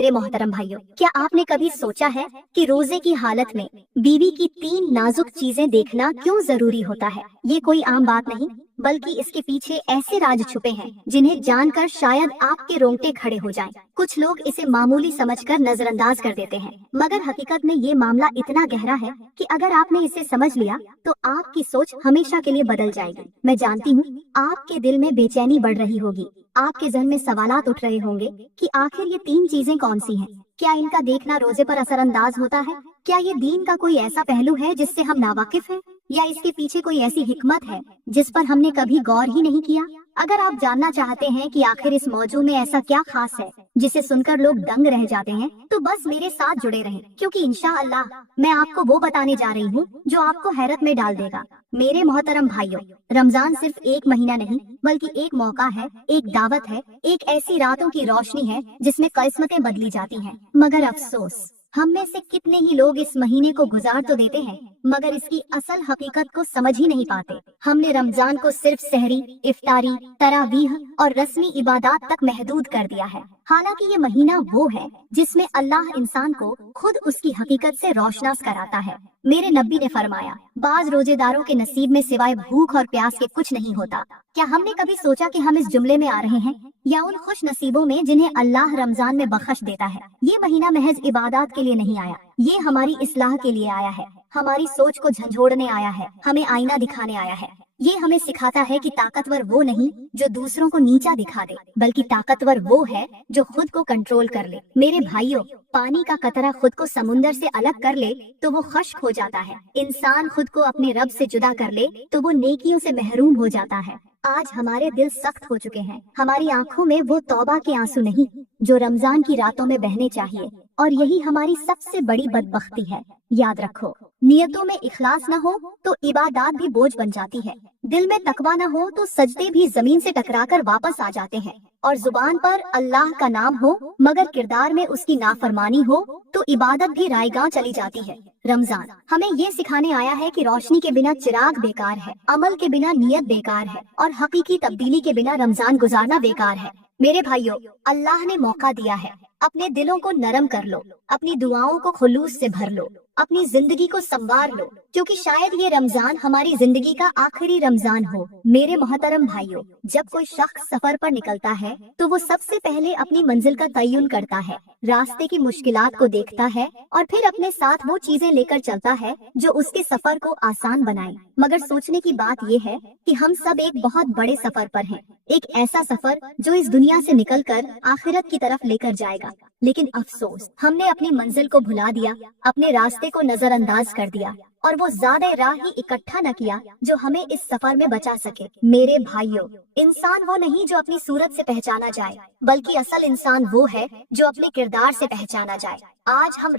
मेरे मोहतरम भाइयों, क्या आपने कभी सोचा है कि रोजे की हालत में बीवी की 3 नाजुक चीजें देखना क्यों जरूरी होता है? ये कोई आम बात नहीं, बल्कि इसके पीछे ऐसे राज छुपे हैं जिन्हें जानकर शायद आपके रोंगटे खड़े हो जाएं। कुछ लोग इसे मामूली समझकर नजरअंदाज कर देते हैं, मगर हकीकत में ये मामला इतना गहरा है कि अगर आपने इसे समझ लिया तो आपकी सोच हमेशा के लिए बदल जाएगी। मैं जानती हूँ आपके दिल में बेचैनी बढ़ रही होगी, आपके जहन में सवालात उठ रहे होंगे कि आखिर ये 3 चीजें कौन सी हैं? क्या इनका देखना रोजे पर असरअंदाज होता है? क्या ये दीन का कोई ऐसा पहलू है जिससे हम नावाकिफ हैं, या इसके पीछे कोई ऐसी हिकमत है जिस पर हमने कभी गौर ही नहीं किया? अगर आप जानना चाहते हैं कि आखिर इस मौजू में ऐसा क्या खास है जिसे सुनकर लोग दंग रह जाते हैं, तो बस मेरे साथ जुड़े रहें, क्योंकि इंशाअल्लाह मैं आपको वो बताने जा रही हूँ जो आपको हैरत में डाल देगा। मेरे मोहतरम भाइयों, रमजान सिर्फ एक महीना नहीं बल्कि एक मौका है, एक दावत है, एक ऐसी रातों की रोशनी है जिसमें किस्मतें बदली जाती हैं। मगर अफसोस, हम में से कितने ही लोग इस महीने को गुजार तो देते हैं मगर इसकी असल हकीकत को समझ ही नहीं पाते। हमने रमजान को सिर्फ सहरी, इफ्तारी, तरावीह और रस्मी इबादत तक महदूद कर दिया है, हालांकि ये महीना वो है जिसमें अल्लाह इंसान को खुद उसकी हकीकत से रोशनास कराता है। मेरे नबी ने फरमाया, बाज रोजेदारों के नसीब में सिवाय भूख और प्यास के कुछ नहीं होता। क्या हमने कभी सोचा कि हम इस जुमले में आ रहे हैं या उन खुश नसीबों में जिन्हें अल्लाह रमजान में बख्श देता है? ये महीना महज इबादत के लिए नहीं आया, ये हमारी इस्लाह के लिए आया है, हमारी सोच को झंझोड़ने आया है, हमें आईना दिखाने आया है। ये हमें सिखाता है कि ताकतवर वो नहीं जो दूसरों को नीचा दिखा दे, बल्कि ताकतवर वो है जो खुद को कंट्रोल कर ले। मेरे भाइयों, पानी का कतरा खुद को समुंदर से अलग कर ले तो वो खश्क हो जाता है। इंसान खुद को अपने रब से जुदा कर ले तो वो नेकियों से महरूम हो जाता है। आज हमारे दिल सख्त हो चुके हैं, हमारी आंखों में वो तौबा के आंसू नहीं जो रमजान की रातों में बहने चाहिए, और यही हमारी सबसे बड़ी बदबख्ती है। याद रखो, नियतों में इखलास न हो तो इबादत भी बोझ बन जाती है, दिल में तकवा न हो तो सजदे भी जमीन से टकराकर वापस आ जाते हैं, और जुबान पर अल्लाह का नाम हो मगर किरदार में उसकी नाफरमानी हो तो इबादत भी रायगां चली जाती है। रमजान हमें ये सिखाने आया है कि रोशनी के बिना चिराग बेकार है, अमल के बिना नियत बेकार है, और हकीकी तब्दीली के बिना रमजान गुजारना बेकार है। मेरे भाइयों, अल्लाह ने मौका दिया है, अपने दिलों को नरम कर लो, अपनी दुआओं को खुलूस से भर लो, अपनी जिंदगी को संवार लो, क्योंकि शायद ये रमजान हमारी जिंदगी का आखिरी रमजान हो। मेरे मोहतरम भाइयों, जब कोई शख्स सफर पर निकलता है तो वो सबसे पहले अपनी मंजिल का तयन करता है, रास्ते की मुश्किलात को देखता है और फिर अपने साथ वो चीजें लेकर चलता है जो उसके सफर को आसान बनाए। मगर सोचने की बात ये है कि हम सब एक बहुत बड़े सफर पर हैं, एक ऐसा सफर जो इस दुनिया से निकलकर आखिरत की तरफ लेकर जाएगा। लेकिन अफसोस, हमने अपनी मंजिल को भुला दिया, अपने रास्ते को नजरअंदाज कर दिया और वो ज्यादा राह ही इकट्ठा न किया जो हमें इस सफर में बचा सके। मेरे भाइयों, इंसान वो नहीं जो अपनी सूरत से पहचाना जाए, बल्कि असल इंसान वो है जो अपने किरदार से पहचाना जाए। आज हम